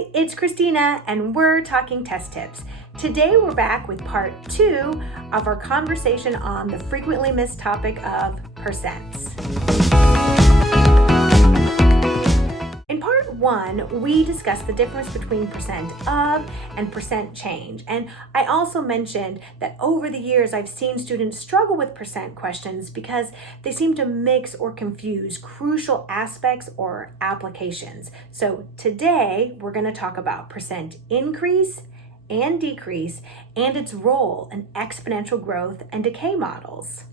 Hi, it's Cristina, and we're talking test tips. Today we're back with part 2 of our conversation on the frequently missed topic of percents. In part 1, we discussed the difference between percent of and percent change. And I also mentioned that over the years I've seen students struggle with percent questions because they seem to mix or confuse crucial aspects or applications. So today we're going to talk about percent increase and decrease and its role in exponential growth and decay models.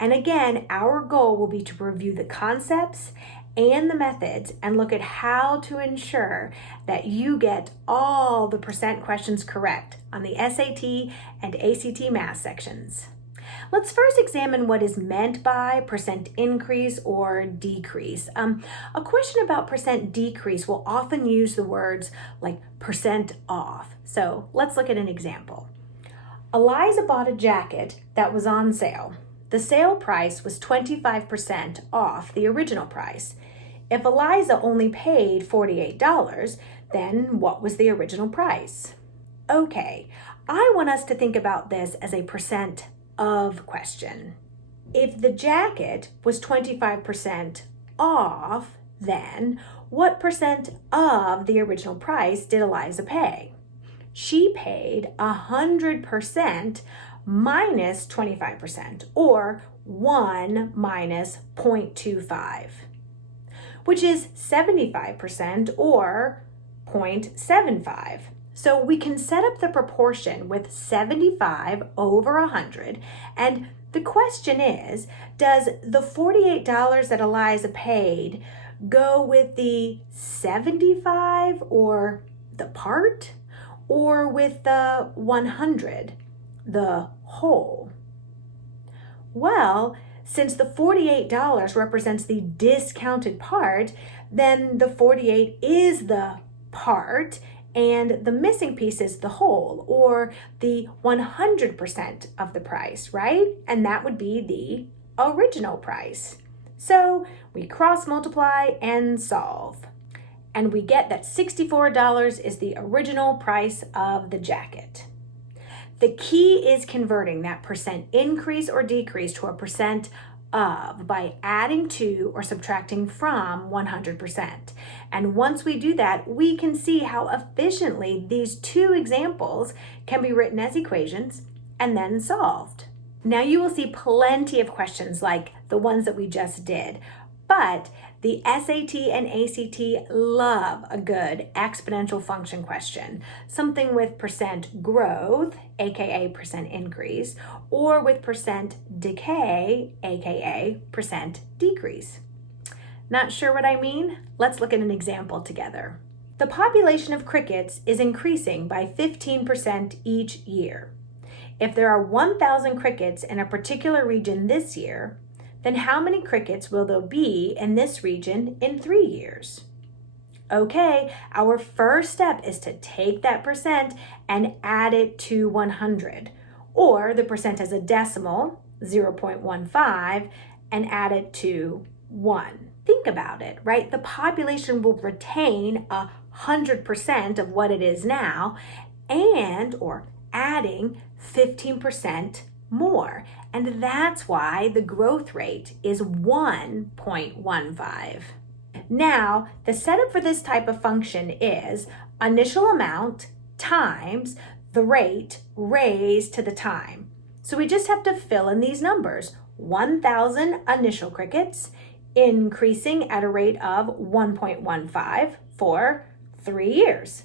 And again, our goal will be to review the concepts and the methods and look at how to ensure that you get all the percent questions correct on the SAT and ACT math sections. Let's first examine what is meant by percent increase or decrease. A question about percent decrease will often use the words like percent off. So let's look at an example. Eliza bought a jacket that was on sale. The sale price was 25% off the original price. If Eliza only paid $48, then what was the original price? Okay, I want us to think about this as a percent of question. If the jacket was 25% off, then what percent of the original price did Eliza pay? She paid 100% minus 25%, or 1 minus 0.25, which is 75% or 0.75. So we can set up the proportion with 75 over 100, and the question is, does the $48 that Eliza paid go with the 75 or the part, or with the 100, the whole? Well, since the $48 represents the discounted part, then the 48 is the part and the missing piece is the whole, or the 100% of the price, right? And that would be the original price. So we cross multiply and solve. And we get that $64 is the original price of the jacket. The key is converting that percent increase or decrease to a percent of by adding to or subtracting from 100%. And once we do that, we can see how efficiently these two examples can be written as equations and then solved. Now you will see plenty of questions like the ones that we just did, but the SAT and ACT love a good exponential function question, something with percent growth, aka percent increase, or with percent decay, aka percent decrease. Not sure what I mean? Let's look at an example together. The population of crickets is increasing by 15% each year. If there are 1,000 crickets in a particular region this year, then how many crickets will there be in this region in 3 years? Okay, our first step is to take that percent and add it to 100, or the percent as a decimal, 0.15, and add it to 1. Think about it, right? The population will retain 100% of what it is now, or adding 15% more. And that's why the growth rate is 1.15. Now, the setup for this type of function is initial amount times the rate raised to the time. So we just have to fill in these numbers. 1,000 initial crickets increasing at a rate of 1.15 for 3 years.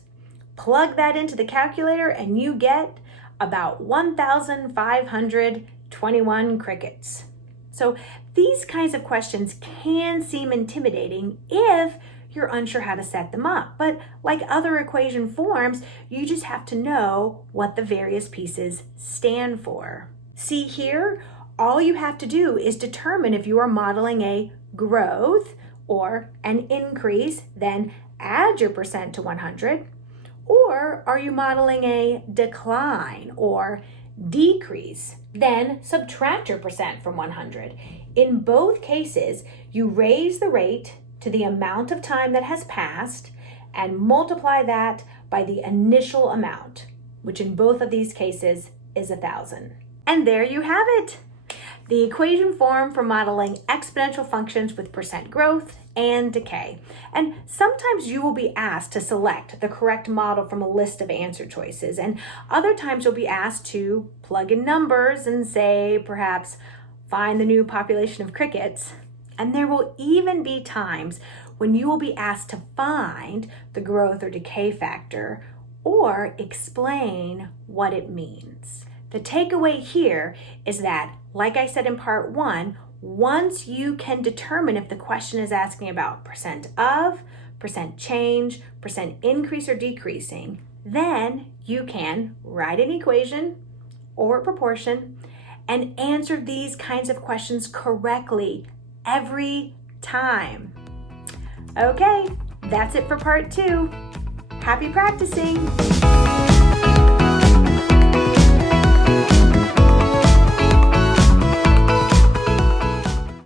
Plug that into the calculator and you get about 1,521 crickets. So these kinds of questions can seem intimidating if you're unsure how to set them up. But like other equation forms, you just have to know what the various pieces stand for. See here, all you have to do is determine if you are modeling a growth or an increase, then add your percent to 100. Or are you modeling a decline or decrease? Then subtract your percent from 100. In both cases, you raise the rate to the amount of time that has passed and multiply that by the initial amount, which in both of these cases is 1,000. And there you have it. The equation form for modeling exponential functions with percent growth and decay. And sometimes you will be asked to select the correct model from a list of answer choices, and other times you'll be asked to plug in numbers and say, perhaps, find the new population of crickets. And there will even be times when you will be asked to find the growth or decay factor or explain what it means. The takeaway here is that, like I said in part 1, once you can determine if the question is asking about percent of, percent change, percent increase or decreasing, then you can write an equation or a proportion and answer these kinds of questions correctly every time. Okay, that's it for part 2. Happy practicing!